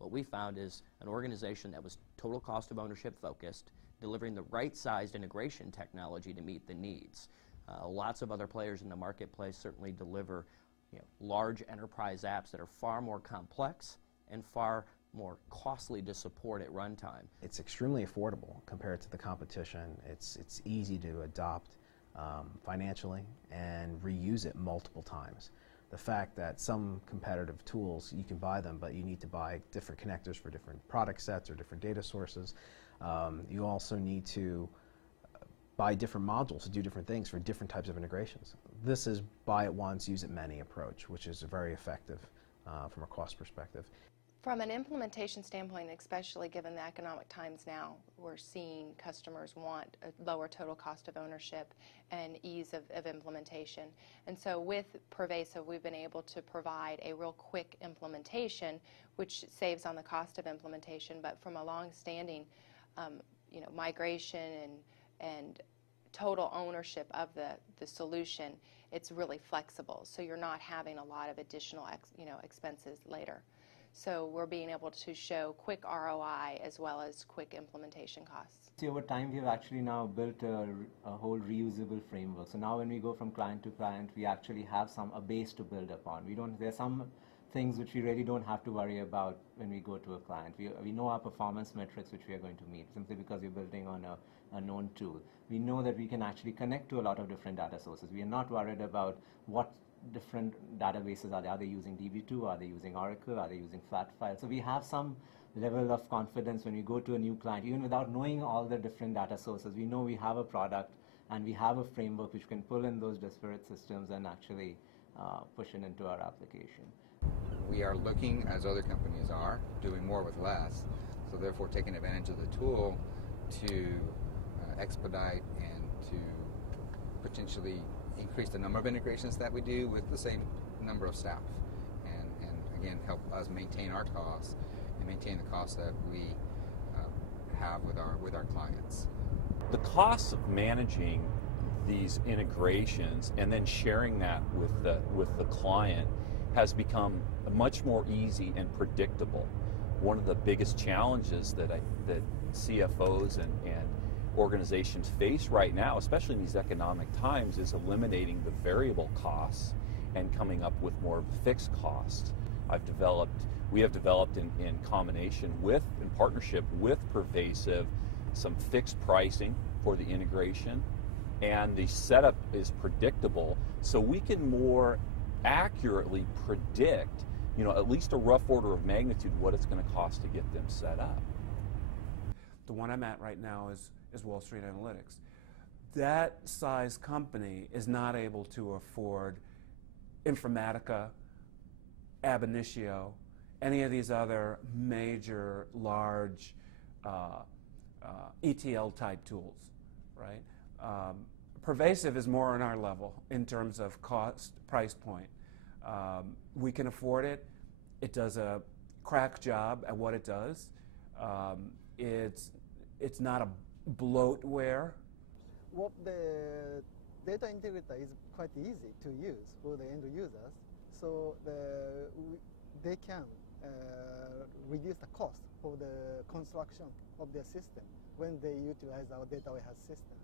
What we found is an organization that was total cost of ownership focused, delivering the right-sized integration technology to meet the needs. Lots of other players in the marketplace certainly deliver large enterprise apps that are far more complex and far more costly to support at runtime. It's extremely affordable compared to the competition. It's easy to adopt financially and reuse it multiple times. The fact that some competitive tools, you can buy them, but you need to buy different connectors for different product sets or different data sources. You also need to buy different modules to do different things for different types of integrations. This is buy it once, use it many approach, which is very effective from a cost perspective. From an implementation standpoint, especially given the economic times now, we're seeing customers want a lower total cost of ownership and ease of implementation. And so with Pervasive, we've been able to provide a real quick implementation, which saves on the cost of implementation, but from a long-standing migration and total ownership of the solution, it's really flexible. So you're not having a lot of additional expenses later. So we're being able to show quick ROI as well as quick implementation costs. See, over time we've actually now built a whole reusable framework. So now when we go from client to client, we actually have a base to build upon. There's some things which we really don't have to worry about when we go to a client. We know our performance metrics which we are going to meet simply because we're building on a known tool. We know that we can actually connect to a lot of different data sources. We are not worried about what different databases are they. Are they using DB2? Are they using Oracle? Are they using Flatfile? So we have some level of confidence when we go to a new client, even without knowing all the different data sources. We know we have a product and we have a framework which can pull in those disparate systems and actually push it into our application. We are looking, as other companies are, doing more with less, so therefore taking advantage of the tool to expedite and to potentially increase the number of integrations that we do with the same number of staff, and again help us maintain our costs and maintain the costs that we have with our clients. The costs of managing these integrations and then sharing that with the client has become much more easy and predictable. One of the biggest challenges that CFOs and organizations face right now, especially in these economic times, is eliminating the variable costs and coming up with more fixed costs. We have developed in combination with, in partnership with Pervasive, some fixed pricing for the integration, and the setup is predictable, so we can more accurately predict, at least a rough order of magnitude what it's going to cost to get them set up. The one I'm at right now is Wall Street Analytics. That size company is not able to afford Informatica, Ab Initio, any of these other major, large ETL type tools, right? Pervasive is more on our level in terms of cost, price point. We can afford it. It does a crack job at what it does. It's not a bloatware. Well, the data integrator is quite easy to use for the end users, so they can reduce the cost for the construction of their system when they utilize our data warehouse system.